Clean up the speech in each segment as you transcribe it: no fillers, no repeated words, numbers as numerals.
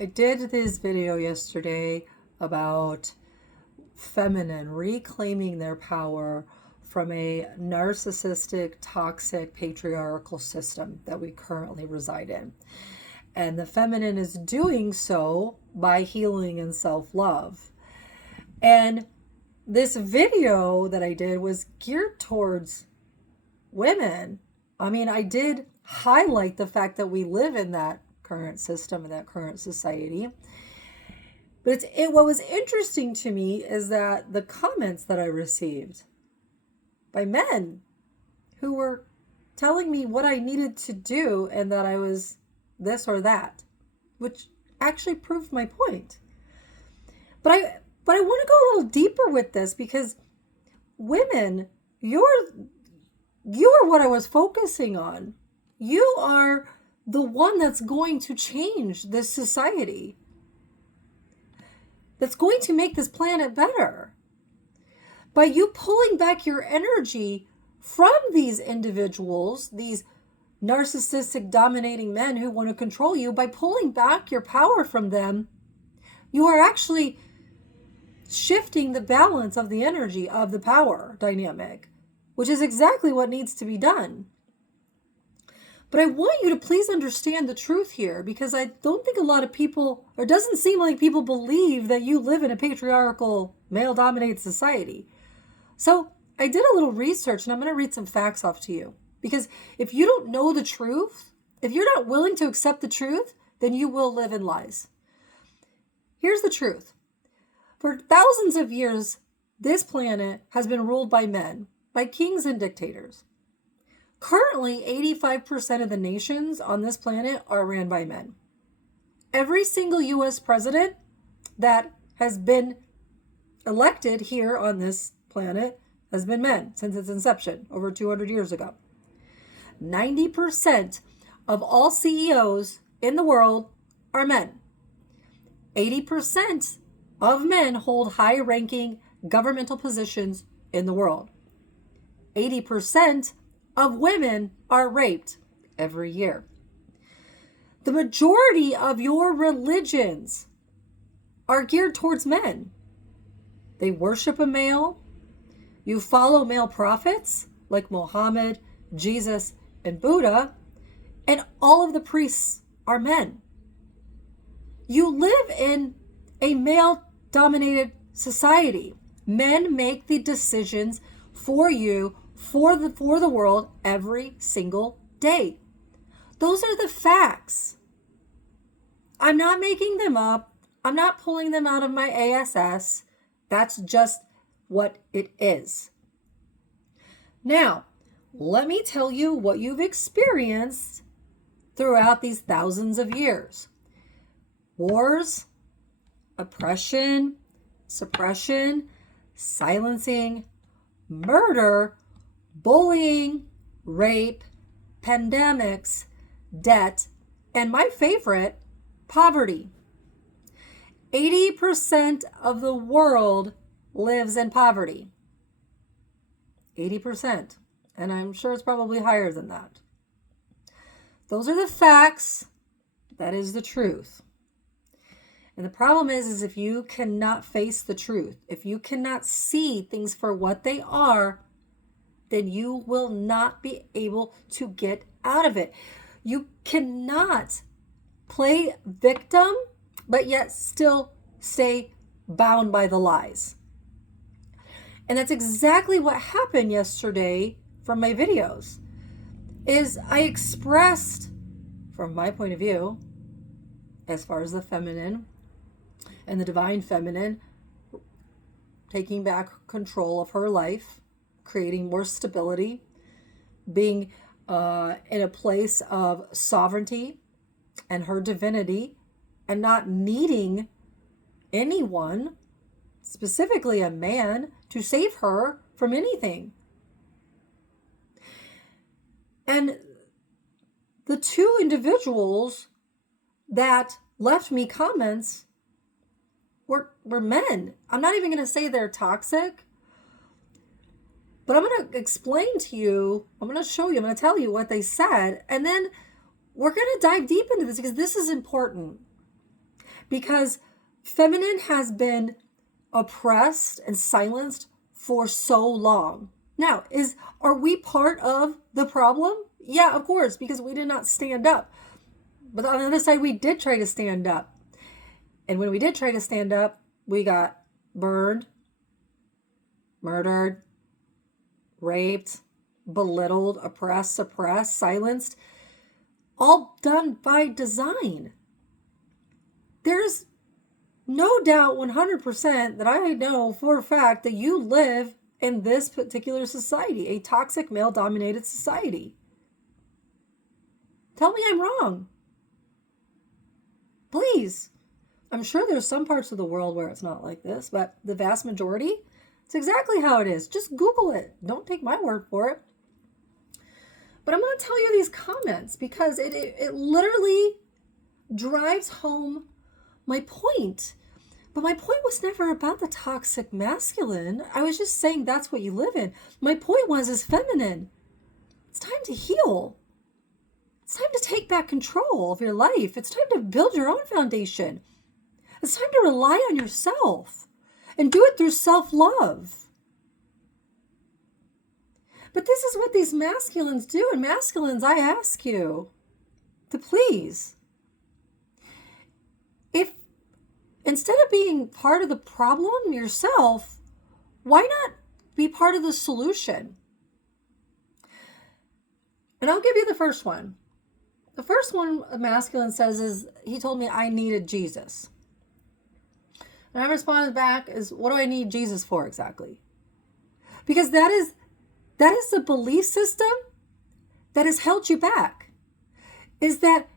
I did this video yesterday about feminine reclaiming their power from a narcissistic, toxic, patriarchal system that we currently reside in. And the feminine is doing so by healing and self love. And this video that I did was geared towards women. I mean, I did highlight the fact that we live in that current system and that current society. But what was interesting to me is that the comments that I received by men who were telling me what I needed to do and that I was this or that, which actually proved my point. But I want to go a little deeper with this because women, you're what I was focusing on. You are the one that's going to change this society, that's going to make this planet better. By you pulling back your energy from these individuals, these narcissistic dominating men who want to control you, by pulling back your power from them, you are actually shifting the balance of the energy of the power dynamic, which is exactly what needs to be done. But I want you to please understand the truth here, because I don't think a lot of people, or it doesn't seem like people believe that you live in a patriarchal, male-dominated society. So I did a little research, and I'm going to read some facts off to you. Because if you don't know the truth, if you're not willing to accept the truth, then you will live in lies. Here's the truth. For thousands of years, this planet has been ruled by men, by kings and dictators. Currently, 85% of the nations on this planet are ran by men. Every single U.S. president that has been elected here on this planet has been men since its inception over 200 years ago. 90% of all CEOs in the world are men. 80% of men hold high-ranking governmental positions in the world. 80% of women are raped every year. The majority of your religions are geared towards men. They worship a male. You follow male prophets like Muhammad, Jesus, and Buddha, and all of the priests are men. You live in a male-dominated society. Men make the decisions for you, for the world every single day. Those are the facts. I'm not making them up. I'm not pulling them out of my ASS. That's just what it is. Now, let me tell you what you've experienced throughout these thousands of years. Wars, oppression, suppression, silencing, murder, bullying, rape, pandemics, debt, and my favorite, poverty. 80% of the world lives in poverty. 80%. And I'm sure it's probably higher than that. Those are the facts. That is the truth. And the problem is if you cannot face the truth, if you cannot see things for what they are, then you will not be able to get out of it. You cannot play victim, but yet still stay bound by the lies. And that's exactly what happened yesterday from my videos. Is I expressed, from my point of view, as far as the feminine and the divine feminine, taking back control of her life, creating more stability, being in a place of sovereignty and her divinity, and not needing anyone, specifically a man, to save her from anything. And the two individuals that left me comments were men. I'm not even going to say they're toxic, but I'm going to explain to you, I'm going to show you, I'm going to tell you what they said, and then we're going to dive deep into this because this is important. because feminine has been oppressed and silenced for so long. Now, are we part of the problem? Yeah, of course, because we did not stand up. But on the other side, we did try to stand up. And when we did try to stand up, we got burned, murdered, raped, belittled, oppressed, suppressed, silenced, all done by design. There's no doubt 100% that I know for a fact that you live in this particular society, a toxic male-dominated society. Tell me I'm wrong. Please. I'm sure there's some parts of the world where it's not like this, but the vast majority, it's exactly how it is. Just Google it. Don't take my word for it. But I'm going to tell you these comments because it literally drives home my point. But my point was never about the toxic masculine. I was just saying that's what you live in. My point was, as feminine, it's time to heal. It's time to take back control of your life. It's time to build your own foundation. It's time to rely on yourself and do it through self-love. But this is what these masculines do. And masculines, I ask you to please, if instead of being part of the problem yourself, why not be part of the solution? And I'll give you the first one. The first one a masculine says is, he told me I needed Jesus. And I responded back is, what do I need Jesus for exactly? Because that is the belief system that has held you back. Is that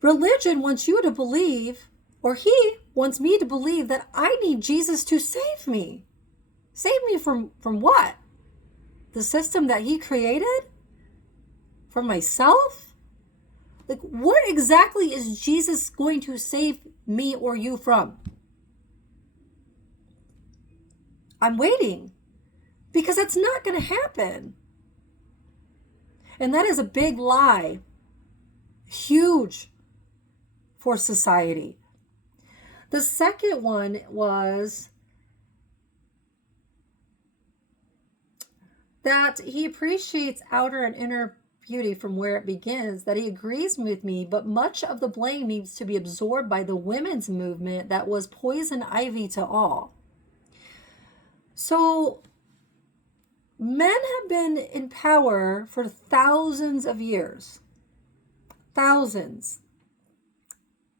religion wants you to believe, or he wants me to believe, that I need Jesus to save me. Save me from what? The system that he created? From myself? Like, what exactly is Jesus going to save me or you from? I'm waiting. Because that's not going to happen. And that is a big lie. Huge for society. The second one was that he appreciates outer and inner beauty from where it begins, that he agrees with me, but much of the blame needs to be absorbed by the women's movement that was poison ivy to all. So men have been in power for thousands of years. Thousands.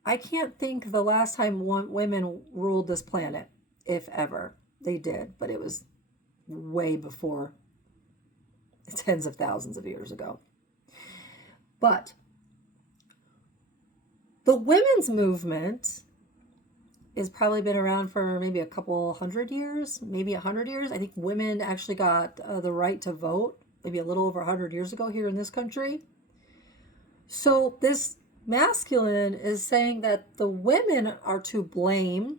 I can't think the last time women ruled this planet, if ever. They did, but it was way before, tens of thousands of years ago. But the women's movement has probably been around for maybe a couple hundred years, maybe 100 years. I think women actually got the right to vote maybe a little over 100 years ago here in this country. So this masculine is saying that the women are to blame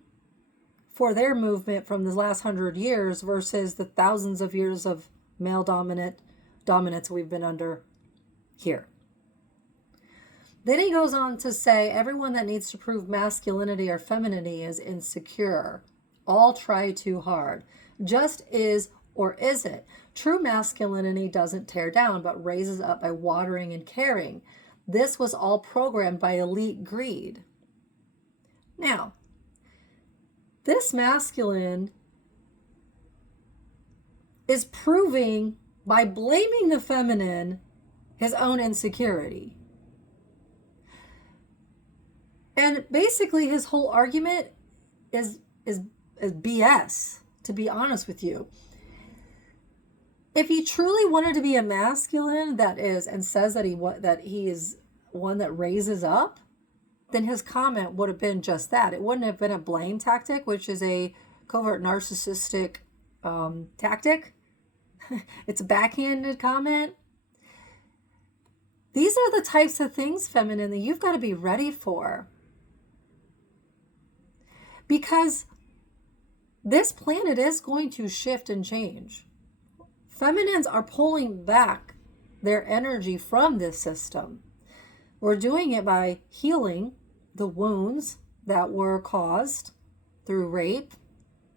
for their movement from the last 100 years versus the thousands of years of male dominance we've been under here. Then he goes on to say, everyone that needs to prove masculinity or femininity is insecure. All try too hard. Just is or is it. True masculinity doesn't tear down, but raises up by watering and caring. This was all programmed by elite greed. Now, this masculine is proving by blaming the feminine his own insecurity. And basically his whole argument is BS, to be honest with you. If he truly wanted to be a masculine that is, and says that he is one that raises up, then his comment would have been just that. It wouldn't have been a blame tactic, which is a covert narcissistic tactic. It's a backhanded comment. These are the types of things, feminine, that you've got to be ready for. Because this planet is going to shift and change. Feminines are pulling back their energy from this system. We're doing it by healing the wounds that were caused through rape,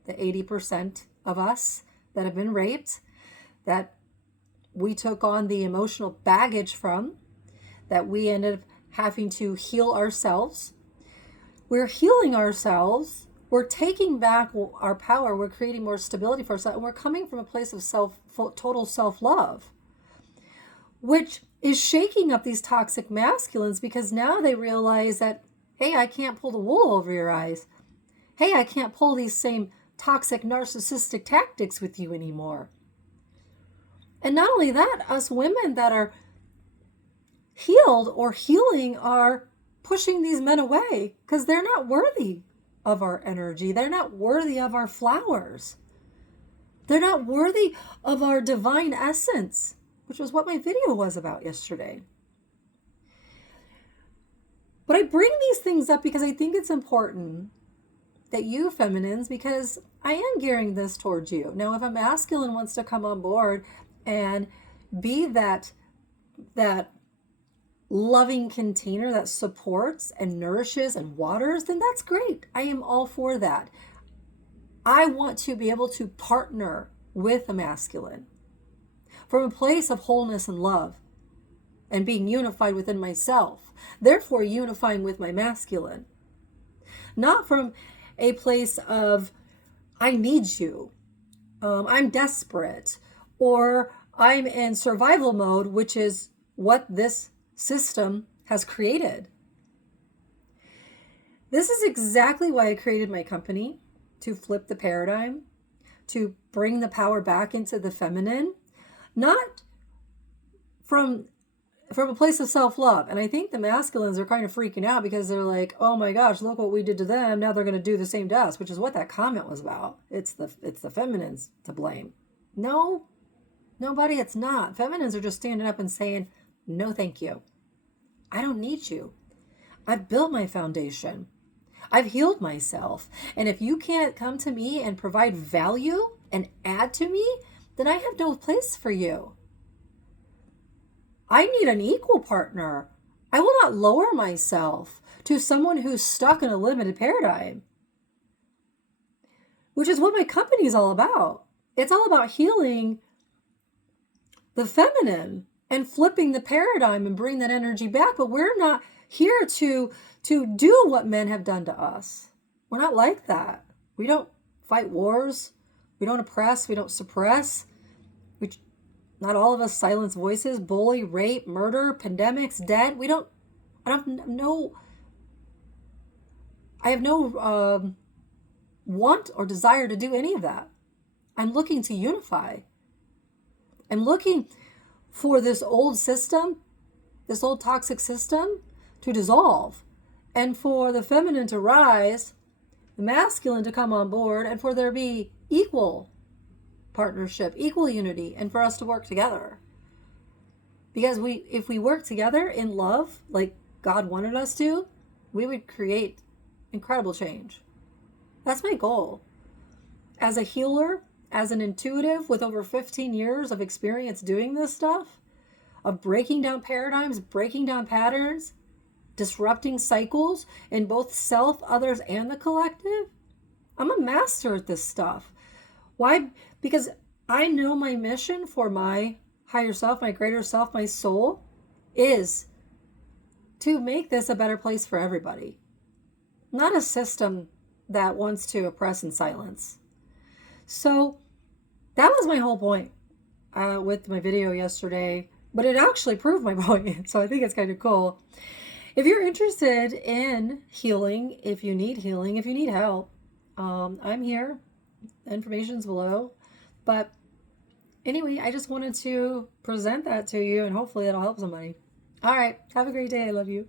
the 80% of us that have been raped, that we took on the emotional baggage from, that we ended up having to heal ourselves. We're healing ourselves. We're taking back our power. We're creating more stability for ourselves. And we're coming from a place of total self-love, which is shaking up these toxic masculines, because now they realize that, hey, I can't pull the wool over your eyes. Hey, I can't pull these same toxic narcissistic tactics with you anymore. And not only that, us women that are healed or healing are pushing these men away because they're not worthy of our energy. They're not worthy of our flowers. They're not worthy of our divine essence, which was what my video was about yesterday. But I bring these things up because I think it's important that you feminines, because I am gearing this towards you. Now, if a masculine wants to come on board and be that loving container that supports and nourishes and waters, then that's great. I am all for that. I want to be able to partner with a masculine from a place of wholeness and love and being unified within myself, therefore unifying with my masculine. Not from a place of, I need you, I'm desperate, or I'm in survival mode, which is what this system has created. This is exactly why I created my company, to flip the paradigm, to bring the power back into the feminine, not from a place of self-love. And I think the masculines are kind of freaking out because they're like, oh my gosh, look what we did to them. Now they're going to do the same to us, which is what that comment was about. It's the feminines to blame. No, nobody, it's not. Feminines are just standing up and saying, no, thank you. I don't need you. I've built my foundation. I've healed myself. And if you can't come to me and provide value and add to me, then I have no place for you. I need an equal partner. I will not lower myself to someone who's stuck in a limited paradigm, which is what my company is all about. It's all about healing the feminine and flipping the paradigm and bring that energy back. But we're not here to do what men have done to us. We're not like that. We don't fight wars. We don't oppress. We don't suppress. Not all of us silence voices, bully, rape, murder, pandemics, dead. I have no want or desire to do any of that. I'm looking to unify. I'm looking for this old system, this old toxic system, to dissolve, and for the feminine to rise, the masculine to come on board, and for there to be equal partnership, equal unity, and for us to work together. Because if we work together in love, like God wanted us to, we would create incredible change. That's my goal. As a healer, as an intuitive with over 15 years of experience doing this stuff, of breaking down paradigms, breaking down patterns, disrupting cycles in both self, others, and the collective, I'm a master at this stuff. Why? Because I know my mission for my higher self, my greater self, my soul, is to make this a better place for everybody. Not a system that wants to oppress and silence. So that was my whole point with my video yesterday, but it actually proved my point. So I think it's kind of cool. If you're interested in healing, if you need healing, if you need help, I'm here. The information's below. But anyway, I just wanted to present that to you, and hopefully that'll help somebody. All right. Have a great day. I love you.